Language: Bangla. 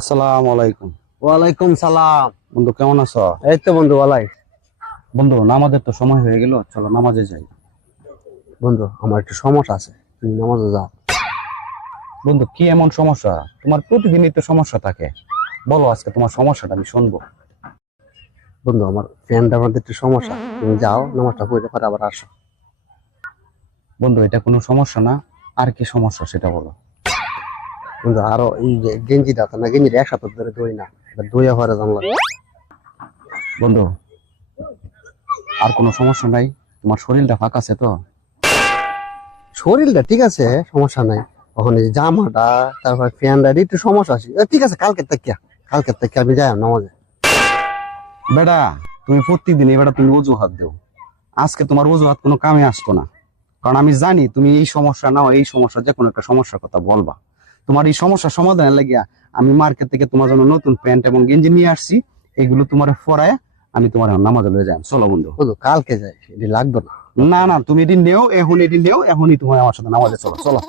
আসসালামু আলাইকুম। ওয়ালাইকুম সালাম। বন্ধু কেমন আছো? এই তো বন্ধু ভালাই। বন্ধু নামাজের তো সময় হয়ে গেল, চলো নামাজে যাই। বন্ধু আমার একটু সমস্যা আছে, তুমি নামাজে যাও। বন্ধু কি এমন সমস্যা? তোমার প্রতিদিনই তো সমস্যা থাকে, বলো আজকে তোমার সমস্যাটা আমি শুনবো। বন্ধু আমার ফ্রেন্ডের মধ্যে একটু সমস্যা, তুমি যাও নামাজটা পড়ে পরে আবার আসো। বন্ধু এটা কোনো সমস্যা না, আর কি সমস্যা সেটা বলো। বন্ধু আরো এই যে গেঞ্জিটা আছে না, গেঞ্জিটা এক সপ্তাহ ধরে ধুই না, এটা ধুয়ে পরে জানলা। বন্ধু আর কোনো সমস্যা নাই? তোমার শরীরটা ফাঁকা আছে তো? শরীরটা ঠিক আছে, সমস্যা নাই। তখন এই যে জামাটা, তারপর ফ্যানটা একটু সমস্যা আছে। ঠিক আছে, কালকে থেকে আমি যাই নামাজে। বেটা তুমি প্রত্যেকদিন এবার তুমি অজুহাত দেও, আজকে তোমার অজুহাত কোনো কামে আসতো না। কারণ আমি জানি তুমি এই সমস্যা নাও, এই সমস্যা যে কোনো একটা সমস্যার কথা বলবা। তোমার এই সমস্যার সমাধানের লাগিয়া আমি মার্কেট থেকে তোমার জন্য নতুন প্যান্ট এবং গেঞ্জি নিয়ে আসছি। এগুলো তোমার পরায় আমি তোমার নামাজে লয়ে যাই, চলো বন্ধু। বন্ধু কালকে যাই, এটি লাগবে না। না না, তুমি এটি নেও, এখন এটি নেও, এখনই তোমার আমার সাথে নামাজে চলো চলো।